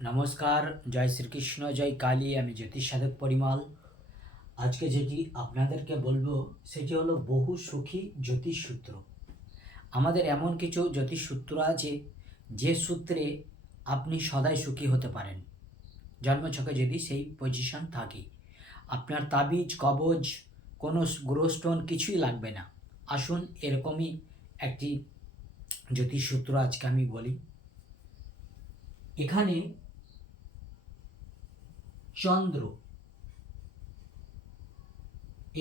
নমস্কার, জয় শ্রীকৃষ্ণ, জয় কালী। আমি জ্যোতিষ সাধক পরিমল। আজকে যেটি আপনাদেরকে বলবো সেটি হলো বহু সুখী জ্যোতিষ সূত্র। আমাদের এমন কিছু জ্যোতিষ সূত্র আছে যে সূত্রে আপনি সদাই সুখী হতে পারেন, জন্মছকে যদি সেই পজিশন থাকে। আপনার তাবিজ কবজ কোনো গ্রহস্টোন কিছুই লাগবে না। আসুন এরকমই একটি জ্যোতিষ সূত্র আজকে আমি বলি। এখানে চন্দ্র,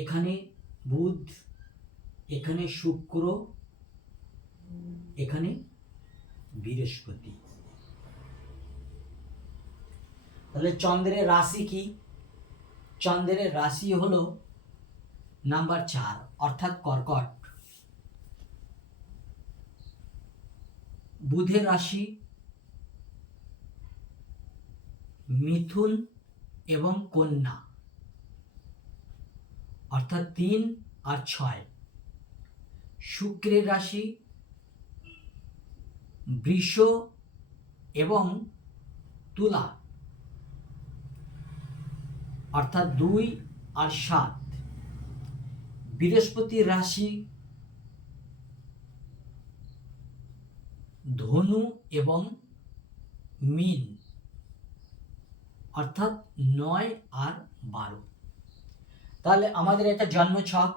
এখানে বুধ, এখানে শুক্র, এখানে বৃহস্পতি। তাহলে চন্দ্রের রাশি কি? চন্দ্রের রাশি হলো নাম্বার 4 অর্থাৎ কর্কট। বুধের রাশি মিথুন এবং কন্যা অর্থাৎ 3 আর 6। শুক্রের রাশি বৃষ এবং তুলা অর্থাৎ 2 আর 7। বৃহস্পতির রাশি ধনু এবং মীন অর্থাৎ 9 আর 12। তাহলে আমাদের একটা জন্মছক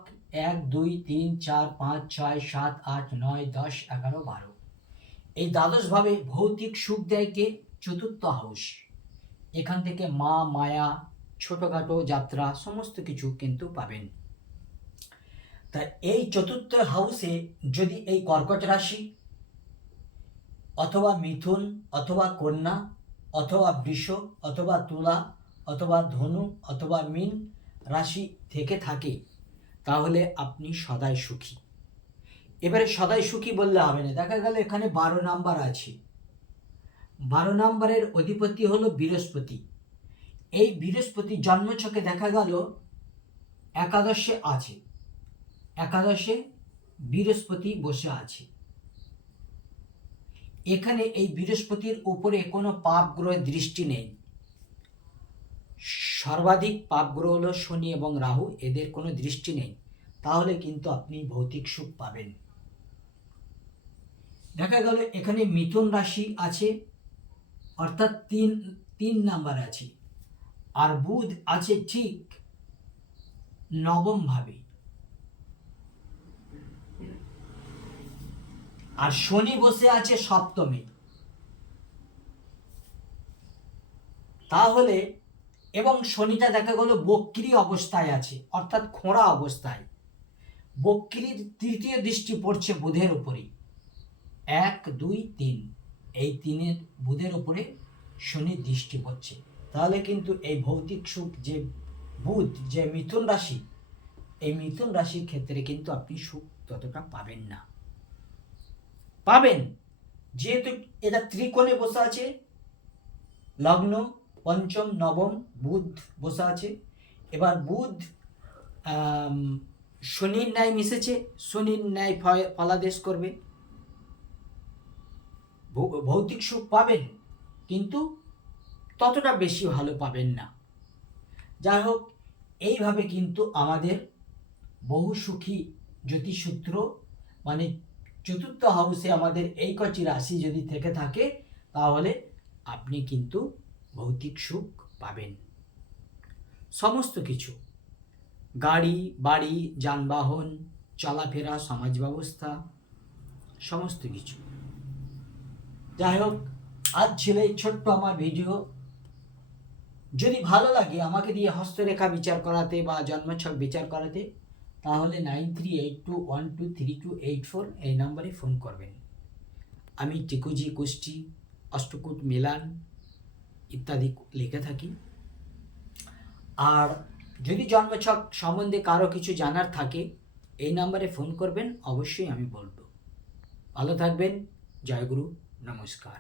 1 2 3 4 5 6 7 8 9 10 11 12। এই দ্বাদশ ভাবে ভৌতিক সুখ দেয় কে? চতুর্থ হাউস। এখান থেকে মা মায়া, ছোটখাটো যাত্রা সমস্ত কিছু কিন্তু পাবেন। তা এই চতুর্থ হাউসে যদি এই কর্কট রাশি অথবা মিথুন অথবা কন্যা অথবা বৃষ অথবা তুলা অথবা ধনু অথবা মীন রাশি থেকে থাকে, তাহলে আপনি সদাই সুখী। এবারে সদাই সুখী বললে হবে না। দেখা গেল এখানে 12 নাম্বার আছে, 12 নাম্বারের অধিপতি হলো বৃহস্পতি। এই বৃহস্পতি জন্মছকে দেখা গেল একাদশে আছে, একাদশে বৃহস্পতি বসে আছে। এখানে এই বৃহস্পতির উপরে কোনো পাপ গ্রহের দৃষ্টি নেই। সর্বাধিক পাপ গ্রহ হলো শনি এবং রাহু, এদের কোনো দৃষ্টি নেই। তাহলে কিন্তু আপনি ভৌতিক সুখ পাবেন। দেখা গেল এখানে মিথুন রাশি আছে অর্থাৎ 3 নাম্বার আছে, আর বুধ আছে ঠিক 9ম ভাবে, আর শনি বসে আছে 7মে। তাহলে এবং শনিটা দেখা গেল বক্রী অবস্থায় আছে অর্থাৎ খোঁড়া অবস্থায়। বক্রীর তৃতীয় দৃষ্টি পড়ছে বুধের উপরে। 1 2 3, এই 3-এর বুধের উপরে শনির দৃষ্টি পড়ছে। তাহলে কিন্তু এই ভৌতিক সুখ যে বুধ, যে মিথুন রাশি, এই মিথুন রাশির ক্ষেত্রে কিন্তু আপনি সুখ ততটা পাবেন না। পাবেন যেহেতু এটা ত্রিকোণে বসে আছে, লগ্ন 5ম 9ম বুধ বসে আছে। এবার বুধ শনির ন্যায় মিশেছে, শনির ন্যায় ফলাদেশ করবে। ভৌতিক সুখ পাবেন কিন্তু ততটা বেশি ভালো পাবেন না। যাই হোক, এইভাবে কিন্তু আমাদের বহু সুখী জ্যোতিষসূত্র, মানে চতুর্থ হাউসে আমাদের এই কটি রাশি যদি থেকে থাকে, তাহলে আপনি কিন্তু ভৌতিক সুখ পাবেন। সমস্ত কিছু, গাড়ি বাড়ি যানবাহন, চলাফেরা, সমাজ ব্যবস্থা, সমস্ত কিছু। যাই হোক, আজ ছিল এই ছোট্ট আমার ভিডিও। যদি ভালো লাগে আমাকে দিয়ে হস্তরেখা বিচার করাতে বা জন্মছক বিচার করাতে, তাহলে 9382123284 এই নাম্বারে ফোন করবেন। আমি টিকুজি, কুষ্টি, অষ্টকূট, মিলান ইত্যাদি লিখে থাকি। আর যদি জন্মছক সম্বন্ধে কারো কিছু জানার থাকে, এই নাম্বারে ফোন করবেন, অবশ্যই আমি বলবো। ভালো থাকবেন। জয় গুরু, নমস্কার।